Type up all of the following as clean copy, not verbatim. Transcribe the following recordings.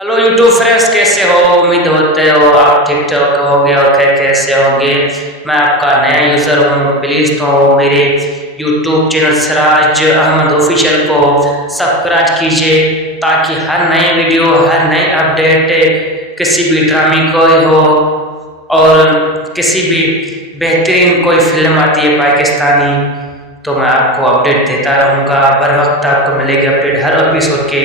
Hello YouTube friends, कैसे हो? उम्मीद होते हो आप ठीक ठाक होंगे और कैसे होंगे। मैं आपका नया यूज़र हूँ। प्लीज़ तो मेरे YouTube channel Siraj Ahmed official को सब्सक्राइब कीजिए ताकि हर नए वीडियो, हर नए अपडेट, किसी भी ड्रामे को हो और किसी भी बेहतरीन कोई फिल्म आती है पाकिस्तानी, तो मैं आपको अपडेट देता रहूँगा। बर वक्त आपको मिलेगी अपडेट हर एपिसोड के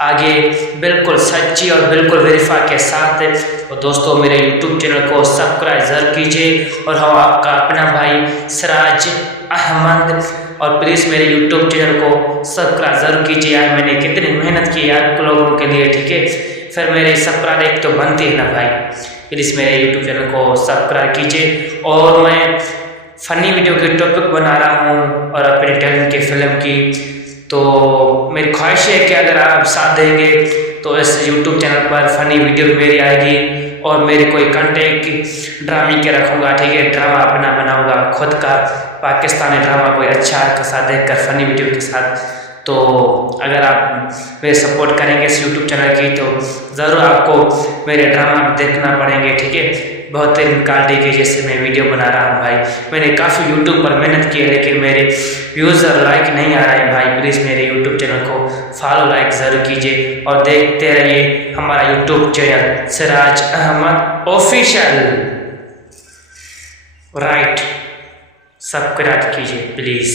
आगे, बिल्कुल सच्ची और बिल्कुल वेरीफाई के साथ। तो दोस्तों मेरे यूट्यूब चैनल को सब्सक्राइब ज़रूर कीजिए और हम आपका अपना भाई सिराज अहमद, और प्लीज़ मेरे यूट्यूब चैनल को सब्सक्राइब ज़रूर कीजिए। यार मैंने कितनी मेहनत की है आप लोगों के लिए, ठीक है? फिर मेरे सब्सक्राइब एक तो बनती है ना भाई। प्लीज़ मेरे यूट्यूब चैनल को सब्सक्राइब कीजिए। और मैं फ़नी वीडियो के टॉपिक बना रहा हूँ और अपने टैलेंट की फिल्म की, तो मेरी ख्वाहिश है कि अगर आप साथ देंगे तो इस यूट्यूब चैनल पर फ़नी वीडियो मेरी आएगी और मेरे कोई कंटेंट ड्रामे के रखूँगा, ठीक है? ड्रामा अपना बनाऊँगा खुद का, पाकिस्तानी ड्रामा कोई अच्छा खासा देख कर फ़नी वीडियो के साथ। तो अगर आप मेरे सपोर्ट करेंगे इस यूट्यूब चैनल की तो ज़रूर आपको मेरे ड्रामा देखना पड़ेंगे, ठीक है? बहुत क्वालिटी के जैसे मैं वीडियो बना रहा हूँ भाई। मैंने काफ़ी यूट्यूब पर मेहनत की है लेकिन मेरे व्यूज़ और लाइक नहीं आ रहे हैं भाई। प्लीज़ मेरे यूट्यूब चैनल को फॉलो लाइक ज़रूर कीजिए और देखते रहिए हमारा YouTube channel Siraj Ahmed official. Right, subscribe कीजिए प्लीज़।